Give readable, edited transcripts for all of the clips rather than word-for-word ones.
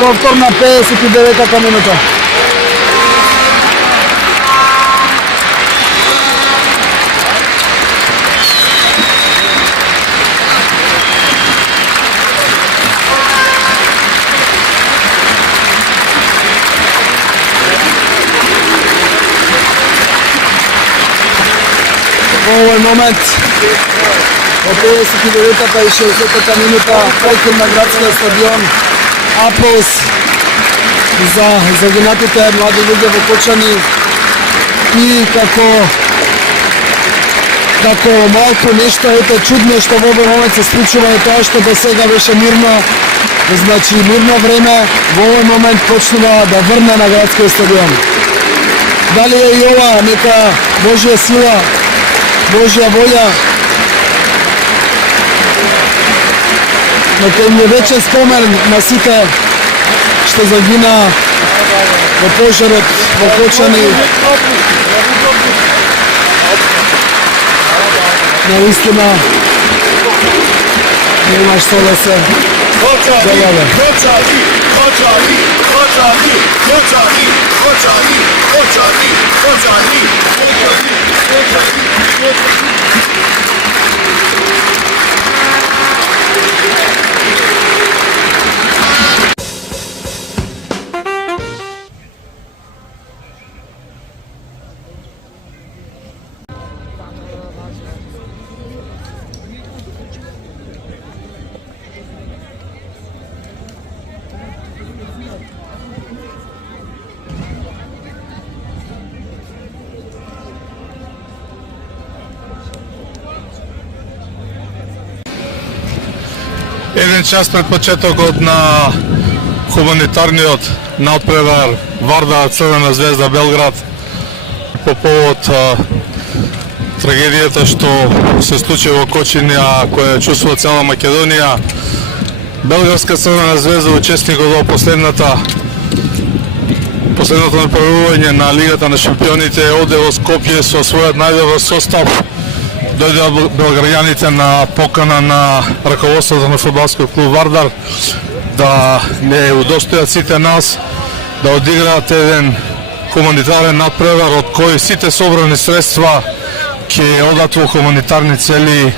Повтор на 59-та минута. Во овој момент во 59-та и 60-та минута прекин на градскиот стадион. Аплауз за загинатите млади луѓе во Кочани и како малку нешто чудно што во овој момент се случува е тоа што до сега беше мирно, значи мирно време, во овој момент почнува да врне на градскиот стадион. Дали е и ова нека Божја сила, Божја волја, нека им е вечен спомен на сите што загина во пожарот во Кочани. Наистина немаш што да се добавя. Еден час пред почетокот на хуманитарниот натпревар Вардар Црвена звезда Белград по повод трагедијата што се случи во Кочанија, која чувствува цела Македонија, Белградска Црвена звезда учесникот во последното натпреварување на Лигата на шампионите оде во Скопје со својот најдобар состав. Дојдоа белграѓаните на покана на раководството на фудбалскиот клуб Вардар да не удостојат сите нас да одиграат еден хуманитарен натпревар од кој сите собрани средства ќе одат во хуманитарни цели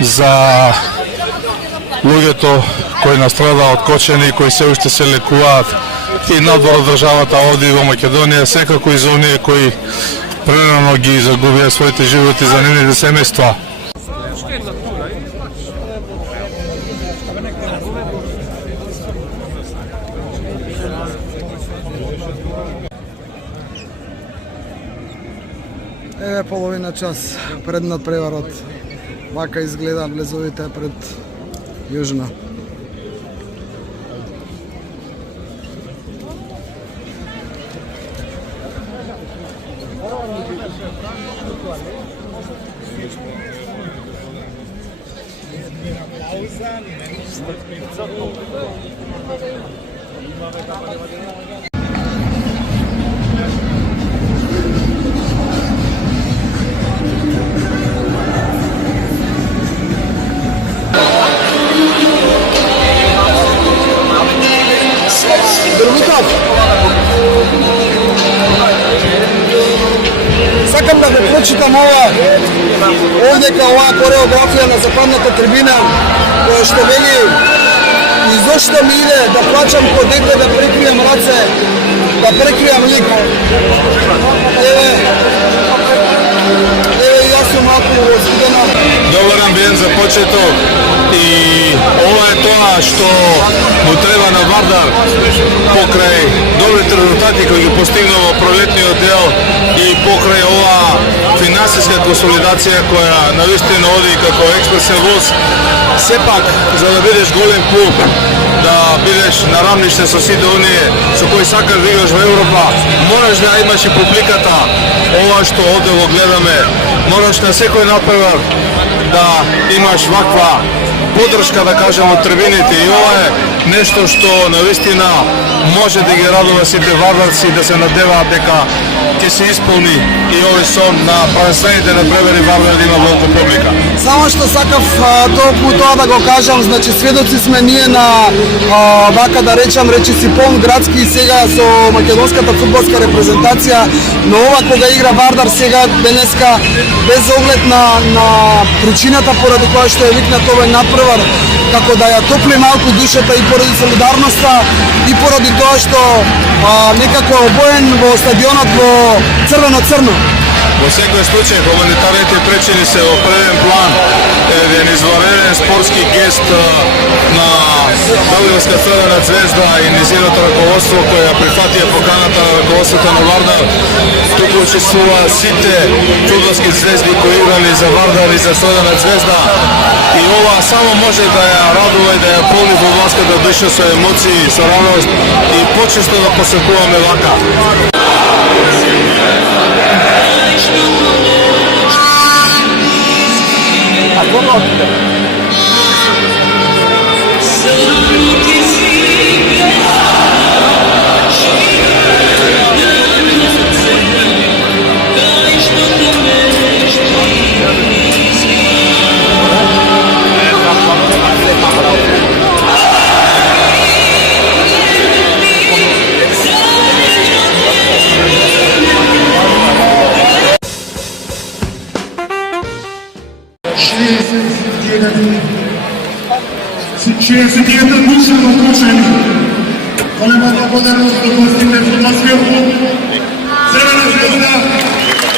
за луѓето кои настрадаа од Кочани и кои се уште се лекуваат и надвор од државата овде во Македонија, секако и за оние кои прерано ги загубија своите животи за нивните семејства. Еве половина час пред надпреварот. Вака изгледа влезовите пред Јужна. Сакам да го прочитам овдека оваа кореографија на западната трибина, која што вели и зошто ми иде да плачам ко дете, да прикријам раце, да прикријам лик. Еве јас сум малку возбудена. Добар амбиент за почеток и ова е тоа што му треба на Вардар покрај добрите резултати кои ги постигнува во пролетниот дел и покрај оваа финансиска консолидација која навистина оди како експресен воз. Сепак, за да бидеш голем клуб, да бидеш на рамниште со сите оние со кои сакаш да играш во Европа, мораш да имаш и публиката, ова што овде го гледаме, мораш на секој натпревар да имаш ваква поддршка, да кажем, од трибините, и ова е нешто што навистина може да ги радува сите вардарци, да се надеваат дека ќе се исполни и овој сон на првенствените надпревари Вардар да има волка публика. Само што сакав толку тоа да го кажам, значи сведоци сме ние на вака да речам речиси полн градски и сега со македонската фудбалска репрезентација, но ова кога игра Вардар сега денеска без оглед на причината поради која што е викнат овој надпревар, како да ја топли малку душата и поради солидарноста и поради тоа што некако обоен во стадионот во црвено-црно. Во секој случај, хуманитарните причини се во првен план еден извареден спортски гест на Белградска Црвена звезда и низиното раководство која прифатија поканата на раководството на Вардар. Туку учествува сите фудбалски звезди кои играли за Вардар и за Црвена звезда и ова само може да ја радува и да ја полни фудбалската душа со емоции, со радост и почесто да посетуваме вака. Шестдесетијата душа во Кошани. Голема благодарност до гостите фудбалскиот клуб Црвена звезда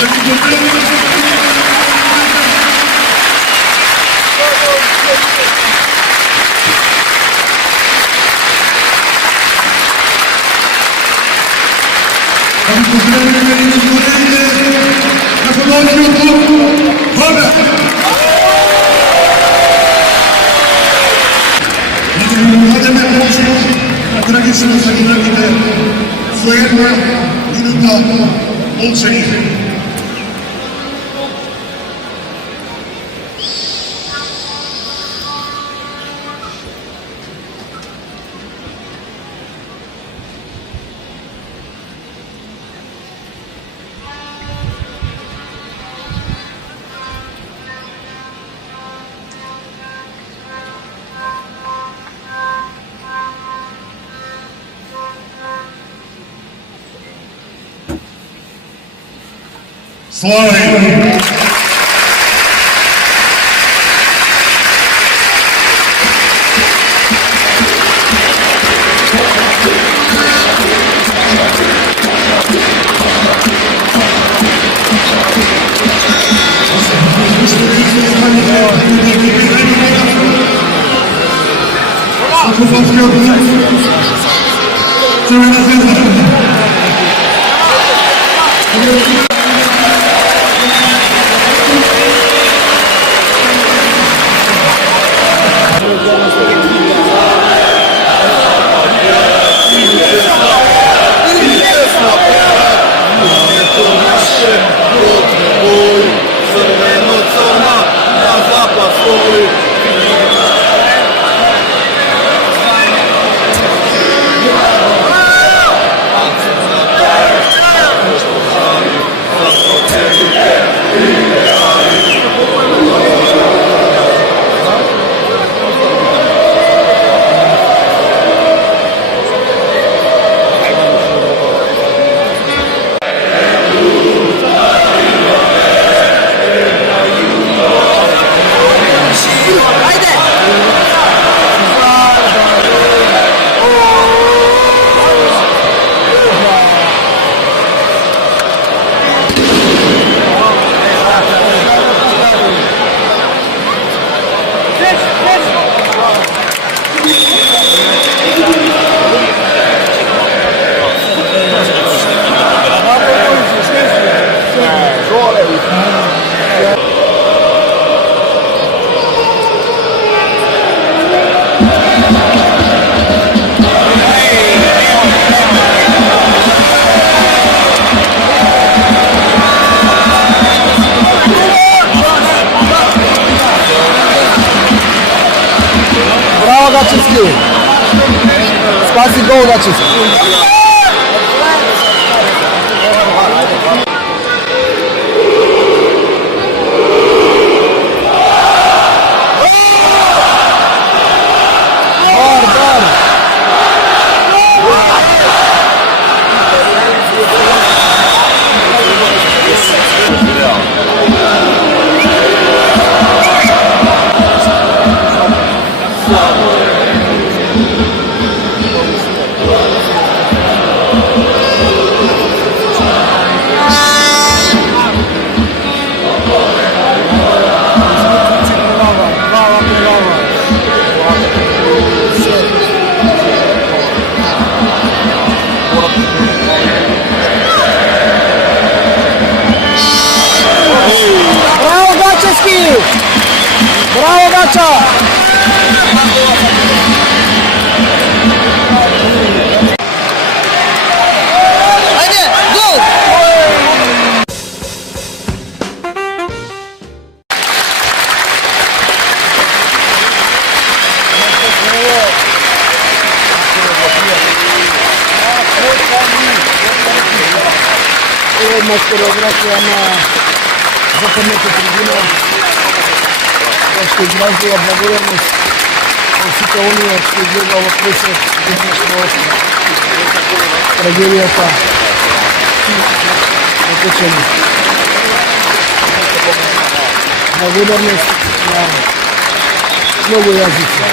да ги поздравиме. Да ги поздравиме и изборите на фудбалскиот клуб Вардар. Надеме почне на трагично загиналите со една минута молчање. Слава им! Црвена звезда. Гачевски. Браво, Гачевски! Браво, Гача! Ајде, гол! Една хореографија на западната трибуна, која што изразува благодарност на сите оние што изгледа во пресет трагедијата на Печени. Благодарност на многу јазици.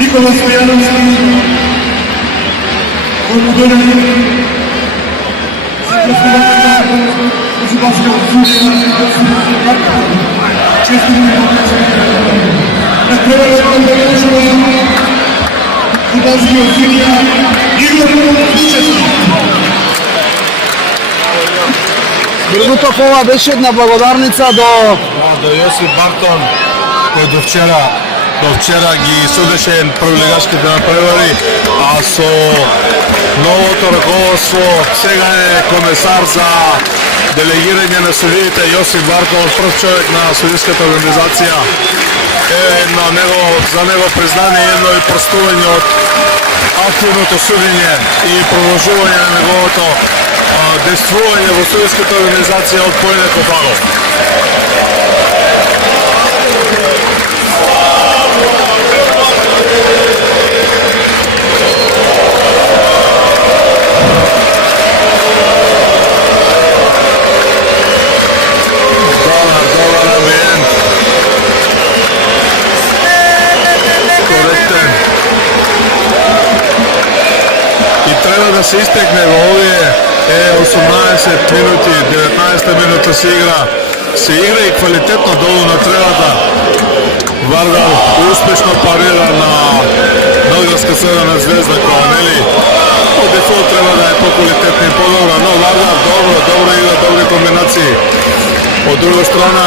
Nikola Stojanovski, Дргутов, ова беше една благодарница до Јосип Бартон, кој до вчера ги судеше прволигашките надпревари, а со новото раководство сега е комесар за делегирање на судиите Јосип Бартон, прв човек на судиската организација. за него признание, едно и простување од активното судење и продолжување на неговото действување во судиската организација од поинеко благо. Добар амбиент. Коректен. И треба да се истекне во овие 18 минути, 19 минута се игра и квалитетно долу на тревата. Вардар успешно парира на Белградска Црвена звезда, која нели по дефолт треба да е по-квалитетна и по-добра, но Вардар добро игра, добри комбинации. Од друга страна,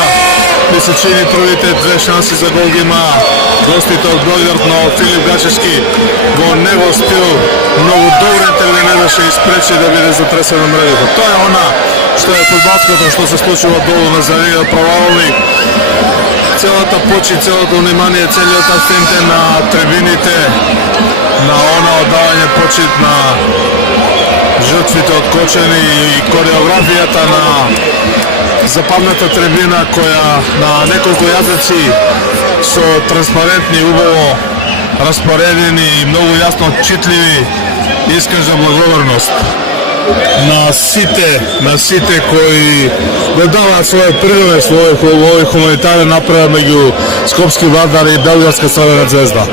ми се чини првите две шанси за гол ги има гостите од Белград, но Филип Гачевски во него стил многу добро интервенираше и спречи да биде затресен на мрежата. Тоа е она што е фудбалското, што се случува долу на Завија Провалови. Целата почи, целото внимание, целиот акцент е на трибините, на она оддавање почит на жртвите од Кочани и кореографијата на западната трибина, која на неколку јазици со транспарентни, убаво распоредени и многу јасно читливи искажа благодарност на сите кои го даваат својот принос во овој хуманитарен напредок меѓу Скопски Вардар и Белградска Црвена звезда.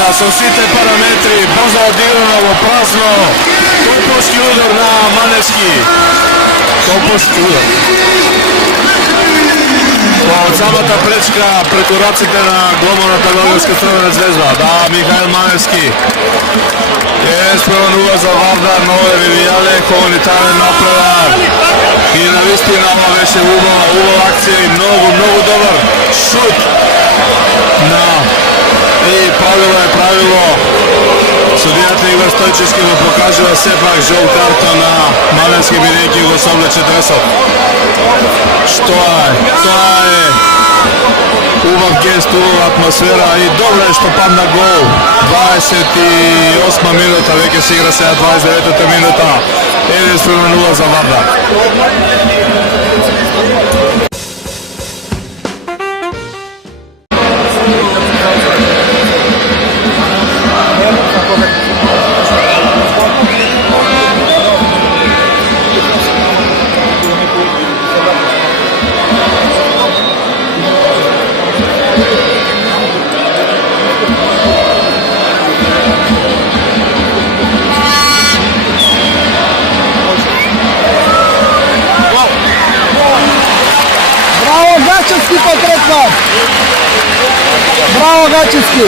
Сега со сите параметри, брзо одиграно во празно, топовски удар на Маневски. Топовски удар. Од самата пречка преку раците на гломаната Белградска Црвена звезда. Да, Михаил Маневски. Единствено нуга за Вардар, нове ви виделе, хуманитарен напредак. И навистина ова беше убава акција и многу добар шут на и правило. Судијата Игор Стојчевски го покажува сепак жол карта на Маневски бидејќи го соблече дресот. Тоа е убав гест, убава атмосфера и добро е што падна гол. 28 минута, веќе се игра сега 29-та минута. Единствено 0 за Вардар. Гачевски потретва. Браво, Гачевски.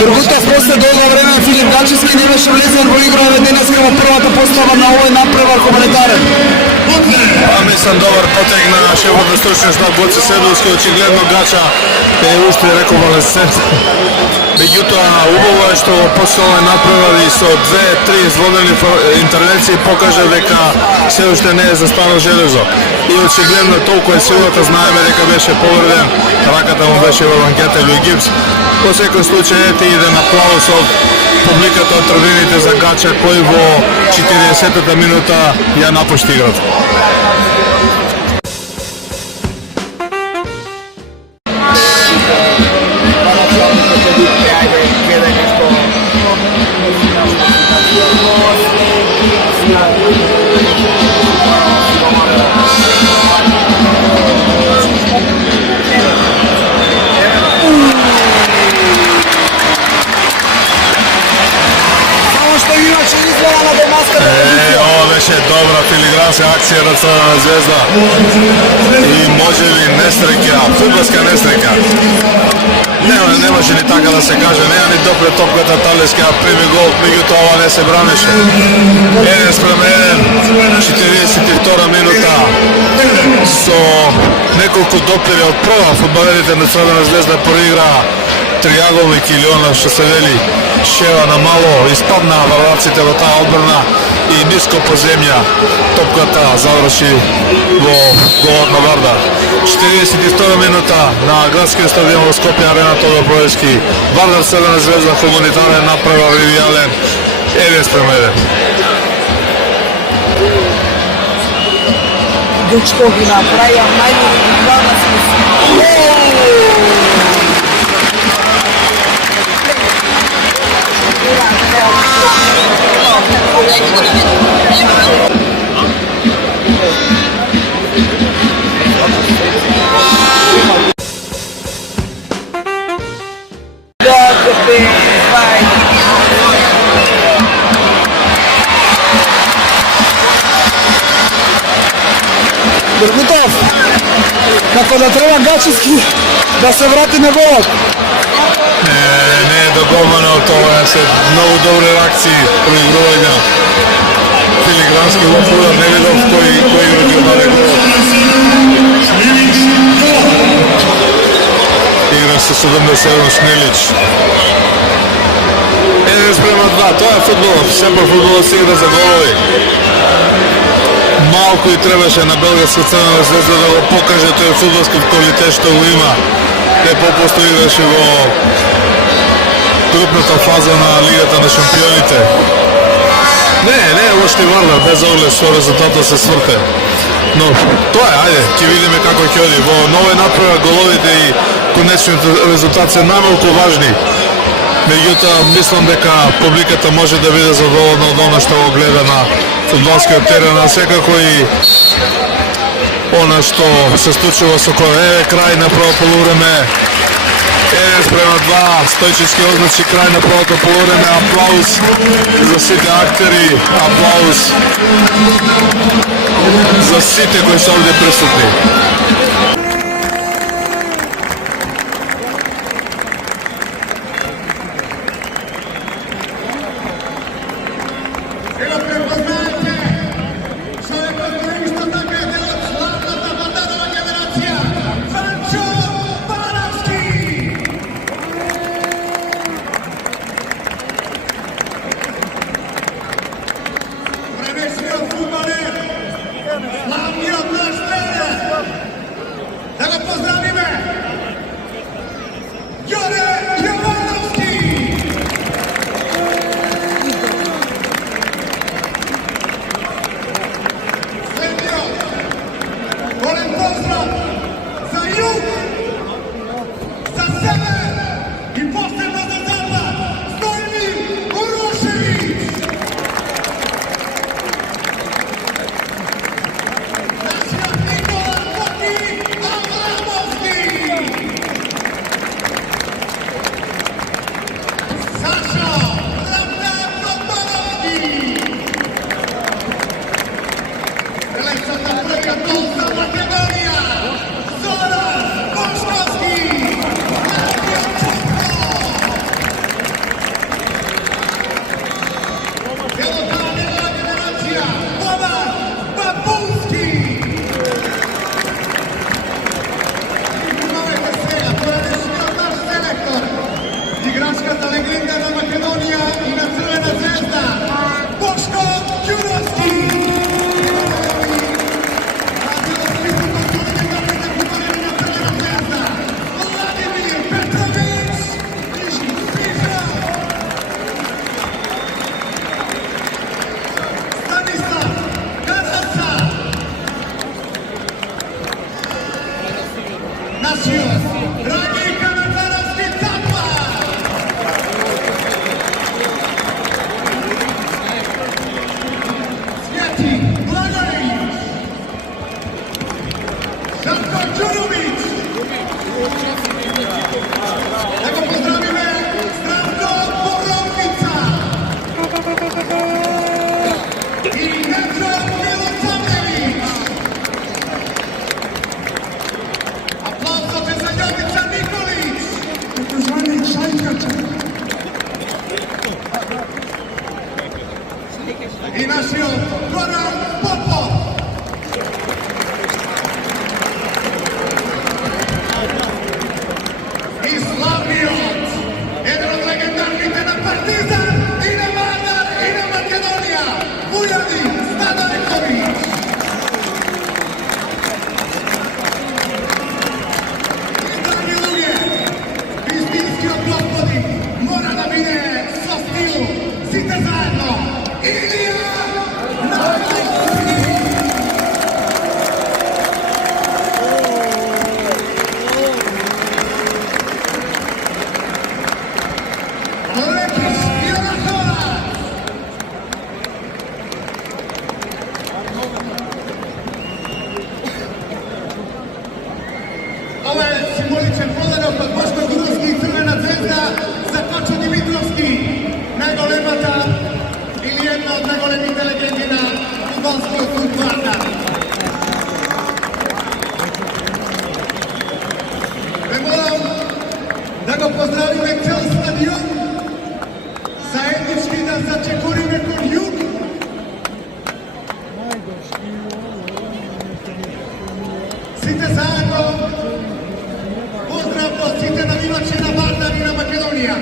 Другутов после долго време Филип Гачевски не беше влезен во игра денеска во првата постава на овој напревар хуманитарен. Мислам добар потег на шефот на стручен штаб Гоце Седовски, очигледно Гача е уште реконвалесцент. Меѓутоа, убаво е што после овој напревар и со 2-3 изводени интервенции покажа дека се уште не е застанал железо. И очигледно толку е силата, знаеме дека беше повреден, раката му беше во банкетел и гипс. Во секој случај ете иден аплауз од публиката од трибините за Гача кој во 40-та минута ја напушти играта. Ова беше добра филигранска акција на Црвена звезда и може ли несреќа, фудбалска несреќа. Не може ни така да се каже, неа ни допре топката Талеска, прими гол, меѓутоа ова не се бранеше. 1-1, 42 минута со неколку допири од прва фудбалерите на Црвена Звезда проиграа триаголник или она што се вели шева на мало, испадна варварците во таа одбрана и ниско по земја топката заврши во голот на Вардар. 42 минута на градскиот стадион во Скопје Арена Тодор Проевски. Вардар Црвена Звезда хуманитарен направа ревијален 1:1. Дечко ги направија најдобри двана Дргутов, како да треба Гачевски да се врати на голот. Не е доголмано, тоа се многу добри реакции, проигрувања. Филигрански лопува, не видов кој игра ги удари голот. Игра со 77 Снелич. 1:2, тоа е фудбал, сепак фудбалот се игра за голови. Малку и требаше на белгиска Црвена Звезда да го покаже тој фудбалски квалитет што го има. Не попусто играше во групната фаза на Лигата на шампионите. Не е лош ни Вардар, без оглед со резултатот се сврте. Но тоа е, ајде, ќе видиме како ќе оди. Во новој направа головите и конечниот резултат се најмалку важни. Меѓутоа, мислам дека публиката може да биде задоволна од она што го гледа на фудбалскиот терен, а секако и она што се случува со кој крај на прво полувреме. 1:2, Стојчевски означи крај на првото полувреме. Аплауз за сите актери, аплауз за сите кои се овде присутни. Ignacio Goran Popov. Fudbalskog klub Vardar. Moram da ga pozdravime cel stadion, zajednički da začekurime kod jug. Sите zajedno, pozdrav do site navivače na Vardar i na Makedonija.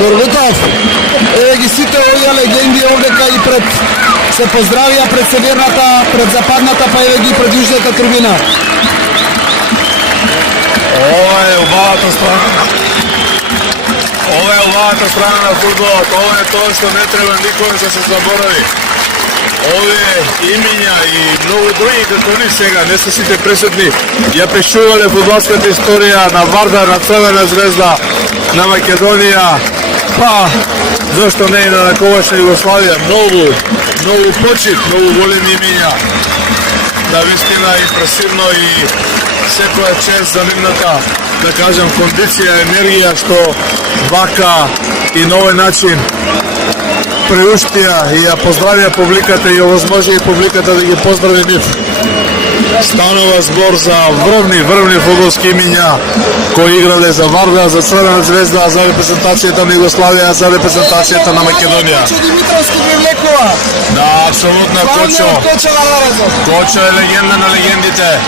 Горгутов, еве ги сите овие легенди овдека и пред се поздравија пред северната, пред западната, па еве ги пред јужната трибина. Ова е убавата страна. Ова е убавата страна на фудбалот. Ова е тоа што не треба никој да се заборави. Овие имиња и многу други како ни сега, не се сите присутни, ја пишувале фудбалската историја на Вардар, на Црвена звезда, на Македонија, па зашто не и на наковашна Југославија. Многу почит, многу големи имиња. Да, вистина импресивно и секоја чест за нивната, да кажем, кондиција, енергија што вака и на овој начин приуштија и ја поздравија публиката и овозможи и публиката да ги поздрави нив. Станува збор за врвни фудбалски имиња кои играле за Вардар, за Црвена звезда, за репрезентацијата на Југославија, за репрезентацијата на Македонија. Кочо Димитровски ги влекува. Да, апсолутно Кочо. Кочо е легенда на легендите.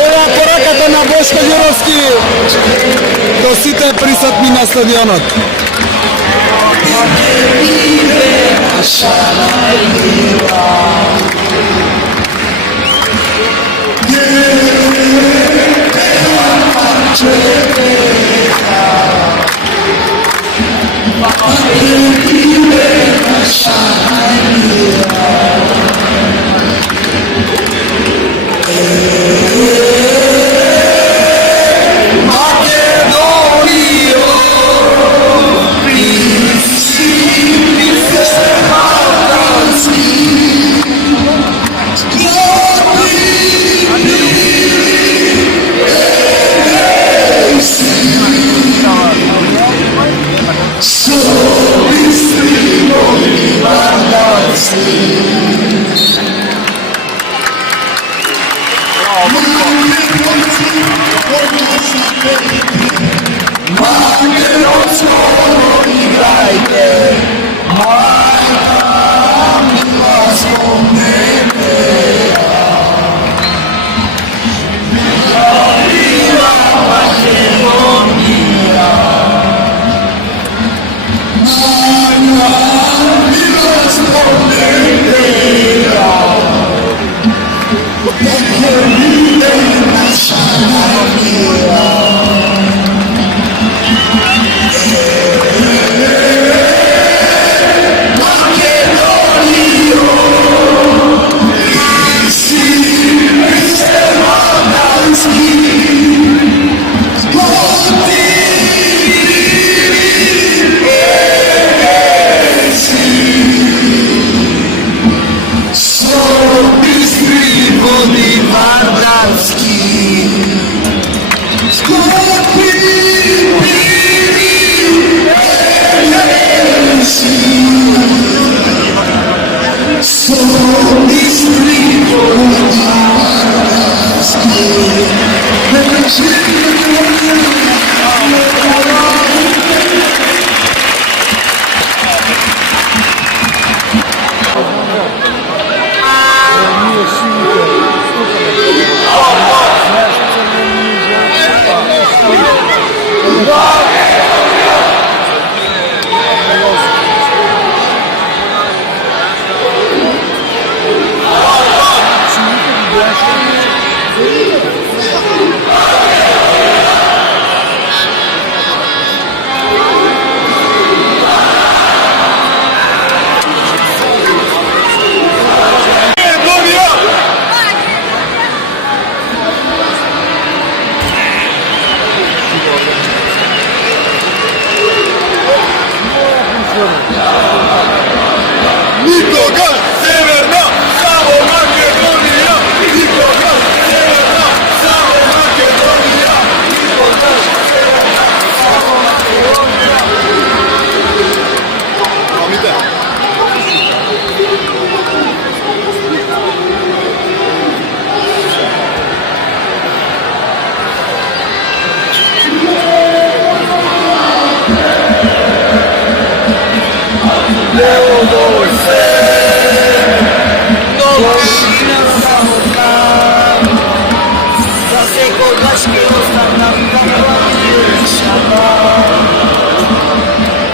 Ова пораката на Бошко Ѓуровски до сите присутни на стадионот.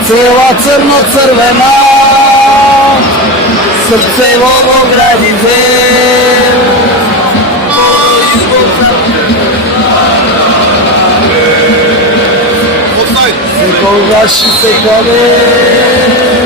Цела црно-црвена, срцево во градице. Секогаш и секаде.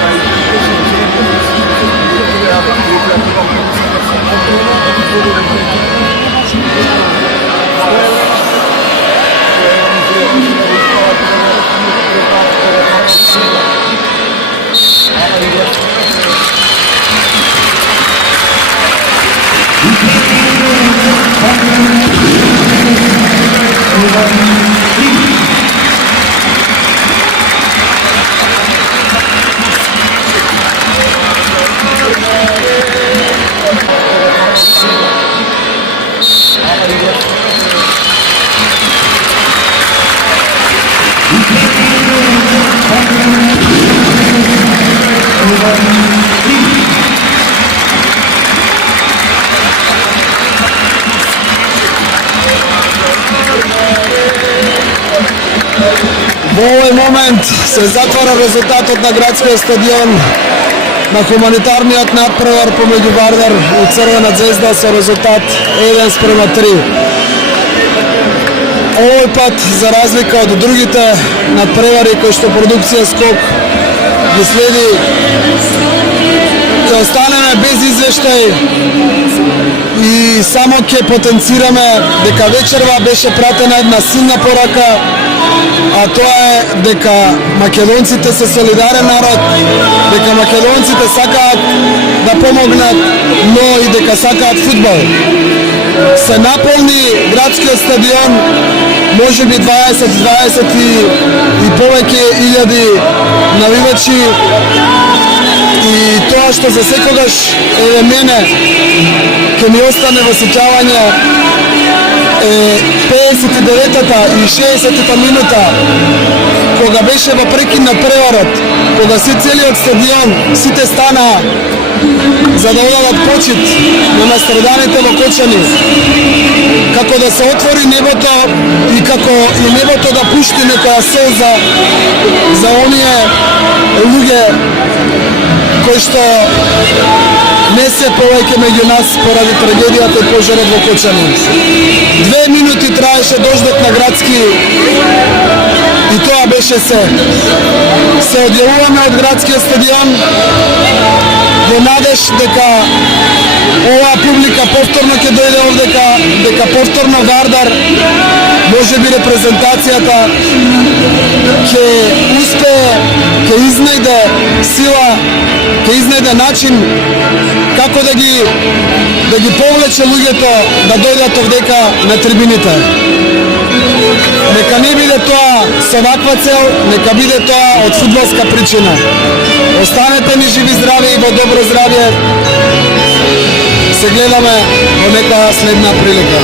Thank you. Во овој момент се затвара резултатот на градскиот стадион на хуманитарниот надпревар помеѓу Вардар и Црвена Звезда со резултат 1:3. Овој пат, за разлика од другите надпревари кои што продукција Скок ги следи, ќе останеме без извештај и само ќе потенцираме дека вечерва беше пратена една силна порака, а тоа е дека македонците се солидарен народ, дека македонците сакаат да помогнат, но и дека сакаат фудбал. Се наполни градскиот стадион, може би 20 и повеќе илјади навивачи, и тоа што за секогаш мене ќе ми остане во сеќавање е 59-та и 60-та минута, кога беше во прекин на преварот, кога целиот стадион, сите стана за да одадат почит на настраданите во Кочани, како да се отвори небото и како и небото да пушти некоја солза за оние луѓе кои што не се повеќе меѓу нас поради трагедијата и пожарот во Кочани. 2 минути траеше дождот на градски и тоа беше се. Се одјавуваме од градскиот стадион во надеж дека оваа публика повторно ќе дојде овдека, дека повторно Вардар, може би репрезентацијата, ќе успее, ќе изнајде сила, ќе изнајде начин како да ги повлече луѓето да дојдат овдека на трибините. Нека не биде тоа со ваква цел, нека биде тоа од фудбалска причина. Останете ни живи здрави и во добро здравје. Се гледаме во нека следна прилика.